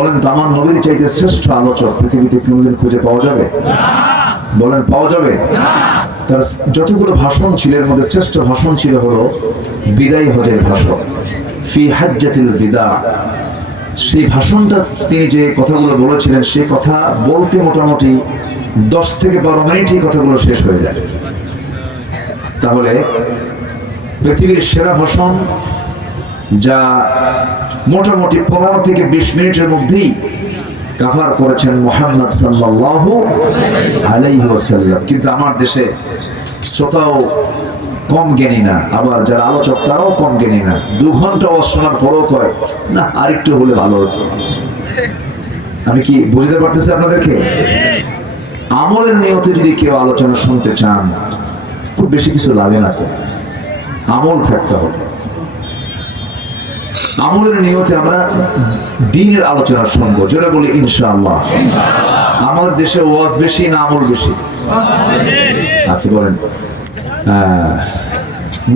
বলেন তো আমার নবীর চাইতে শ্রেষ্ঠ আলোচক পৃথিবীতে কোনোদিন খুঁজে পাওয়া যাবে? বলেন পাওয়া যাবে? তার যতগুলো ভাষণ ছিল এর মধ্যে শ্রেষ্ঠ ভাষণ ছিল হলো বিদায় হজের ভাষণ, ফি হাজ্জাতিল বিদা। সেই ভাষণটা তিনি যে কথাগুলো বলেছিলেন সে কথা বলতে মোটামুটি 10 থেকে 12 মিনিটই কথাগুলো শেষ হয়ে যায়। তাহলে পৃথিবীর সেরা ভাষণ যা মোটামুটি 15 থেকে 20 মিনিটের মধ্যেই কাভার করেছেন মুহাম্মদ সাল্লাল্লাহু আলাইহি ওয়াসাল্লাম। কিন্তু আমার দেশে শ্রোতাও কম জ্ঞানী না, আবার যারা আলোচক তারাও কম জ্ঞানী না। 2 ঘন্টা শোনার পরও কয় না আরেকটু হলে ভালো হতো। আমি কি বুঝতে পারতেছি আপনাদেরকে? আমলের নিয়তে যদি কেউ আলোচনা শুনতে চান খুব বেশি কিছু লাগে না, আমল থাকতে হবে। আমলের নিয়তে আমরা দ্বীনের আলোচনা শুনবো, জোরে বলি ইনশাআল্লাহ। আমার দেশে ওয়াজ বেশি না আমল বেশি? আচ্ছা বলেন,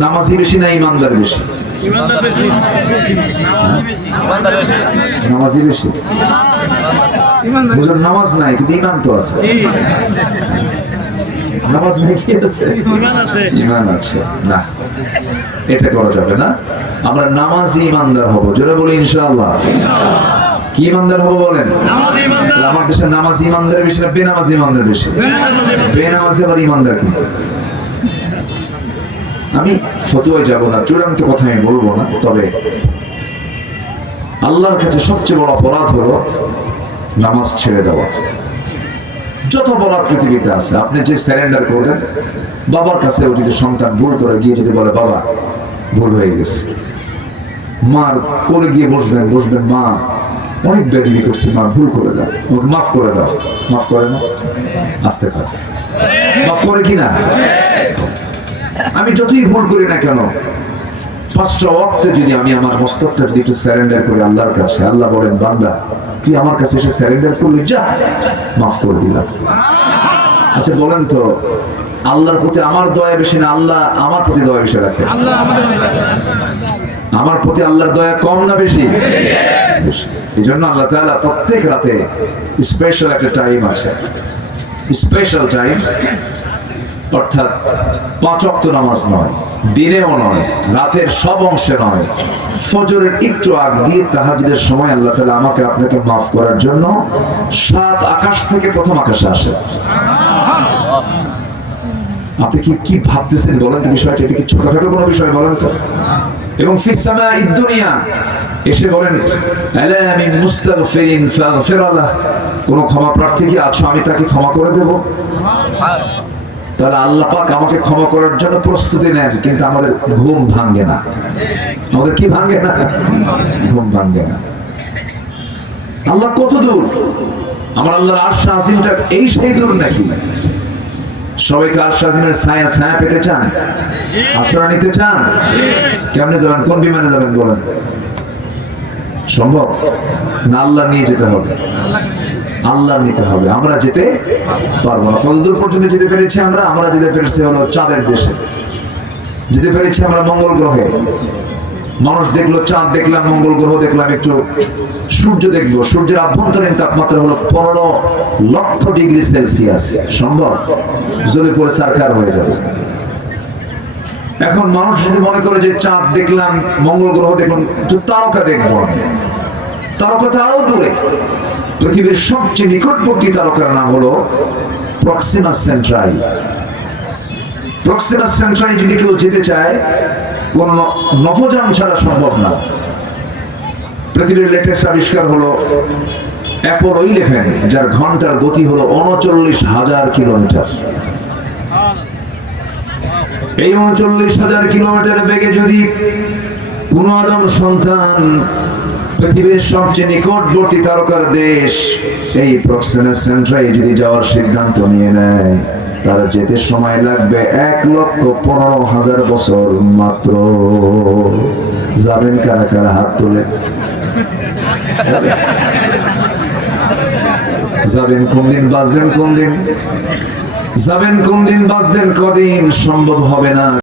নামাজি বেশি না ইমানদার বেশি? নামাজি বেশি। বুঝুন নামাজ নাই কিন্তু ইমান তো আছে। নামাজ নেই কি আছে? ইমান আছে না, এটা করা যাবে না। আমরা নামাজি ইমানদার হব, জোরে বলি ইনশাআল্লাহ। কি ইমানদার হব বলেন? আমার দেশে নামাজি ইমানদার বেশি না বেনামাজি ইমানদার বেশি? বেনামাজি আবার ইমানদার। কিন্তু আমি ফতোয়ায় যাব না, চূড়ান্ত কথা আমি বলবো না। তবে আল্লাহর কাছে সবচেয়ে বড় অপরাধ হলো নামাজ ছেড়ে দেওয়া। যত বড় পৃথিবীতে আছে আপনি যে সারেন্ডার করবেন, বাবার কাছে যদি সন্তান ভুল করে গিয়ে যদি বলে বাবা ভুল হয়ে গেছে, মার কোলে গিয়ে বসবেন মা অনেক বেদবি করছি, মা ভুল করে দাও, আমাকে মাফ করে দাও। মাফ করে না? আসতে পারে মাফ করে কিনা? আমি যতই ভুল করি না কেন 5টা ওয়াক্তে যদি আমি আমার মস্তকটা যদি একটু সারেন্ডার করি আল্লাহর কাছে, আল্লাহ বলেন বান্দা তুই আমার কাছে এসে সারেন্ডার করলি, যা মাফ করে দিলাম। আচ্ছা বলেন তো আল্লাহর প্রতি আমার দয়া বেশি না আল্লাহ আমার প্রতি দয়া বেশি রাখে? আমার প্রতি আল্লাহর দয়া কম না বেশি? এই জন্য আল্লাহ তাআলা প্রত্যেক রাতে স্পেশাল একটা টাইম আছে, স্পেশাল টাইম, অর্থাৎ 5 ওয়াক্ত নামাজ নয়, দিনেও নয়, রাতের সব অংশে নয়, ফজরের একটু আগ দিয়ে তাহাজ্জুদের সময় আল্লাহ তাআলা আমাকে আপনাকে মাফ করার জন্য 7 আকাশ থেকে প্রথম আকাশে আসে। আপনি কি ভাবতেছেন বলেন তো বিষয়টা? এটা কি ছোটখাটো কোনো বিষয় বলেন তো? এবং ফিস সামাঈদ দুনিয়া এসে বলেন আলা মিন মুস্তাগফিরিন ফাগফির লাহ, কোন ক্ষমা প্রার্থী কি আছো আমি তাকে ক্ষমা করে দেব? তাহলে আল্লাহ পাক আমাকে ক্ষমা করার জন্য প্রস্তুতি নেন, কিন্তু আমাদের ঘুম ভাঙে না। আমাদের কি ভাঙে না? ঘুম ভাঙে না। আল্লাহ কত দূর? আমার আল্লাহর আরশ আজিমটা এই সেই দূর নাকি? সবাইকে আরশ আজিমের ছায়া পেতে চান? আশ্রয় নিতে চান? কেমনে যাবেন? কোন বিমানে যাবেন বলেন? সম্ভব না? আল্লাহ নিয়ে যেতে হবে, আল্লাহ নিতে হবে। আমরা যেতে পারবো না। কতদূর পর্যন্ত যেতে পেরেছি আমরা যেতে পেরেছি হলো চাঁদের দেশে, যেতে পেরেছি আমরা মঙ্গল গ্রহে। মানুষ দেখলো চাঁদ দেখলাম, মঙ্গল গ্রহ দেখলাম, একটু সূর্য দেখবো। সূর্যের আভ্যন্তরীণ তাপমাত্রা হলো 15 লক্ষ ডিগ্রি সেলসিয়াস। সম্ভব? জ্বলে পড়ে সারখার হয়ে যাবে। এখন মানুষ যদি মনে করে যে চাঁদ দেখলাম, মঙ্গল গ্রহ দেখলাম, একটু তারকা দেখবো, তারকা আরো দূরে। পৃথিবীর সবচেয়ে নিকটবর্তী তারকার নাম হলো প্রক্সিমা সেন্ট্রাই। প্রক্সিমা সেন্ট্রাই যদি কেউ যেতে চায় কোন নভোযান ছাড়া সম্ভব না। পৃথিবীর লেটেস্ট আবিষ্কার হলো অ্যাপোলো 11, যার ঘন্টার গতি হলো 39,000 কিলোমিটার। এই 39,000 কিলোমিটার বেগে যদি কোন আদম সন্তান পৃথিবীর সবচেয়ে নিকটবর্তী তারকার দেশ এই প্রক্সিমা সেন্ট্রাই যদি যাওয়ার সিদ্ধান্ত নিয়ে নেয়, তারা যেতে সময় লাগবে 1,15,000 বছর মাত্র। যাবেন কারা কারা? হাত তোলে। যাবেন কোন দিন, বাঁচবেন কোন দিন? যাবেন কোন দিন, বাঁচবেন কদিন? সম্ভব হবে না।